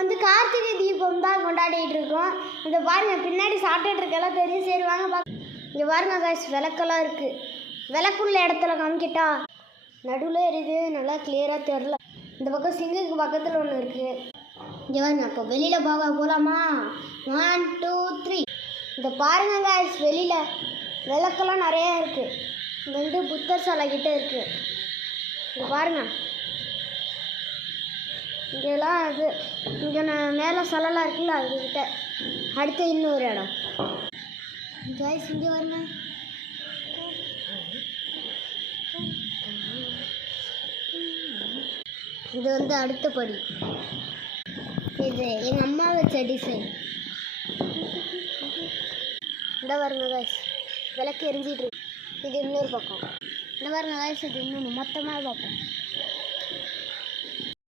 வந்து கார்த்திகை தீபம் தான் கொண்டாடிட்டு இருக்கோம். இந்த பாருங்க பின்னாடி சாப்பிட்டுட்டு இருக்கலாம் தெரியும். சரி வாங்க இங்கே பாருங்க காய்ஸ், விளக்கெல்லாம் இருக்குது. விளக்குள்ள இடத்துல காமிக்கிட்டா நடுவில் எரியுது, நல்லா கிளியராக தெரில. இந்த பக்கம் சிங்குக்கு பக்கத்தில் ஒன்று இருக்குது. இங்கே பாருங்க, அப்போ வெளியில் போகலாமா? 1 2 3. இந்த பாருங்க காய்ஸ், வெளியில் விளக்கெல்லாம் நிறையா இருக்குது. இங்கே வந்து புத்தர் சிலை கிட்டே இருக்குது. இங்கே பாருங்க, இங்கெல்லாம் அது இங்கே மேலே சிலைலாம் இருக்குல்ல அதுக்கிட்ட. அடுத்து இன்னொரு இடம் காய்ஸ், இங்கே வருங்க. இது வந்து அடுத்த படி. இது எங்கள் அம்மா வச்ச டிசைன். இந்த பாருங்க காய்ஸ், விளக்கு எரிஞ்சிட்டு இருக்கு. இது இன்னொரு பக்கம். இந்த பாருங்க காய்ஸ், இது இன்னொன்று மொத்தமாக பார்ப்போம்.